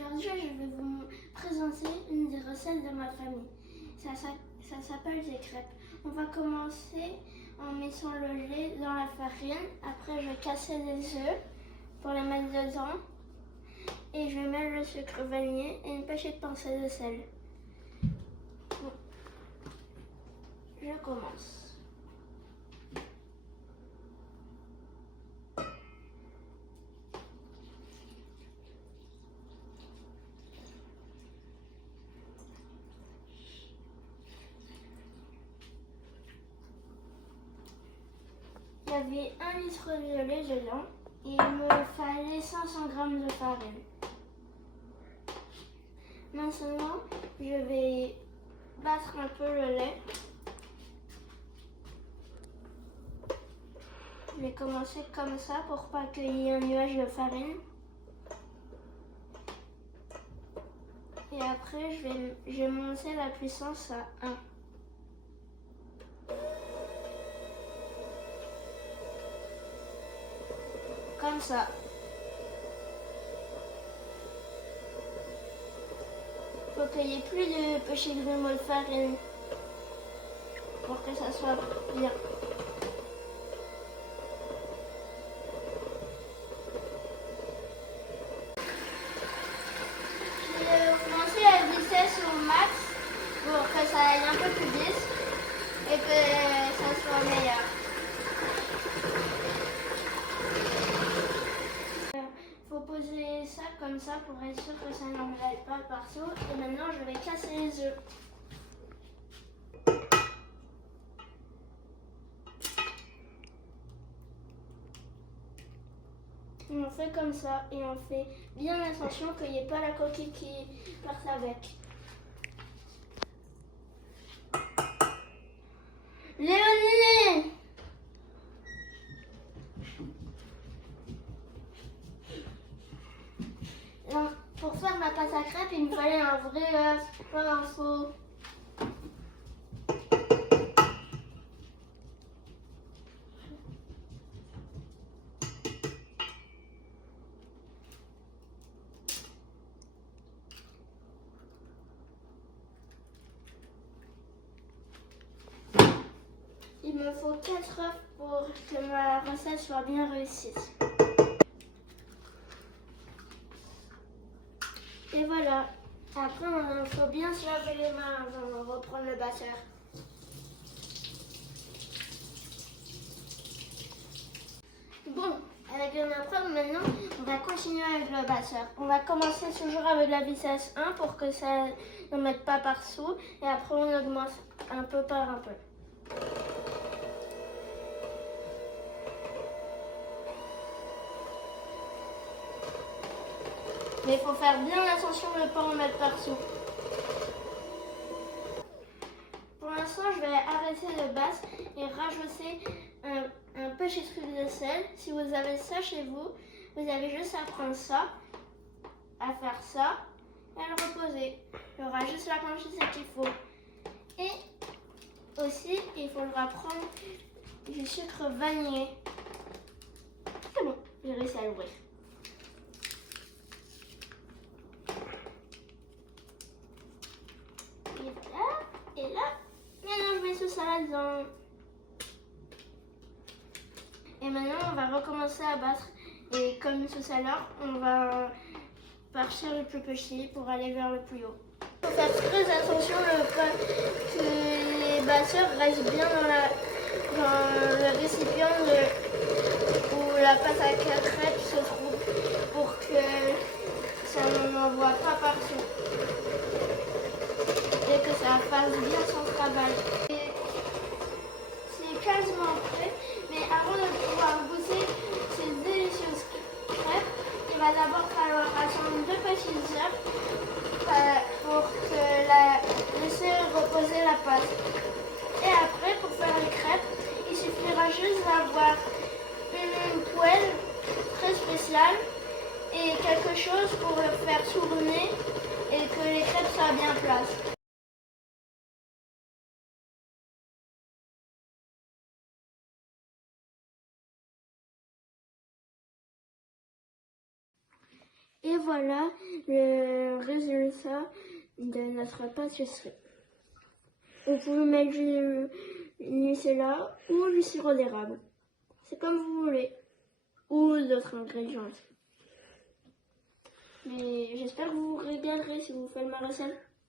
Aujourd'hui, je vais vous présenter une des recettes de ma famille. Ça s'appelle des crêpes. On va commencer en mettant le lait dans la farine. Après, je vais casser les œufs pour les mettre dedans. Et je vais mettre le sucre vanillé et une petite pincée de sel. Bon. Je commence. Il y avait 1 litre de lait dedans et il me fallait 500 g de farine. Maintenant, je vais battre un peu le lait. Je vais commencer comme ça pour pas qu'il y ait un nuage de farine. Et après, je vais monter la puissance à 1. Comme ça. Faut qu'il n'y ait plus de petits grumeaux de farine pour que ça soit bien. Je vais augmenter la vitesse au max pour que ça aille un peu plus vite et que ça soit meilleur. Faut poser ça comme ça pour être sûr que ça n'enlève pas partout. Et maintenant, je vais casser les œufs. On fait comme ça et on fait bien attention qu'il n'y ait pas la coquille qui parte avec. Léonie! Non, pour faire ma pâte à crêpes, il me fallait un vrai œuf, pas un faux. Il me faut 4 œufs pour que ma recette soit bien réussie. Et voilà. Après, il faut bien se laver les mains avant de reprendre le batteur. Bon, avec le preuve, maintenant, on va continuer avec le batteur. On va commencer toujours avec la vitesse 1 pour que ça ne mette pas partout. Et après, on augmente un peu par un peu. Mais il faut faire bien attention de ne pas en mettre partout. Pour l'instant, je vais arrêter de battre et rajouter un petit truc de sel. Si vous avez ça chez vous, vous avez juste à prendre ça, à faire ça et à le reposer. Il y aura juste la quantité qu'il faut. Et aussi, il faudra prendre du sucre vanillé. C'est bon, j'ai réussi à l'ouvrir. Et là, maintenant je mets tout ça là-dedans. Et maintenant on va recommencer à battre. Et comme tout à l'heure, on va partir le plus petit pour aller vers le plus haut. Il faut faire très attention que les batteurs restent bien dans le récipient où la pâte à crêpes se trouve pour que ça n'envoie pas partout. Et que ça fasse bien son travail. C'est quasiment prêt, mais avant de pouvoir goûter ces délicieuses crêpes, il va d'abord falloir attendre 2 petites heures pour laisser reposer la pâte. Et après, pour faire les crêpes, il suffira juste d'avoir une poêle très spéciale et quelque chose pour le faire tourner et que les crêpes soient bien plates. Et voilà le résultat de notre pâtisserie. Vous pouvez mettre du Nutella ou du sirop d'érable. C'est comme vous voulez. Ou d'autres ingrédients. Mais j'espère que vous vous régalerez si vous faites ma recette.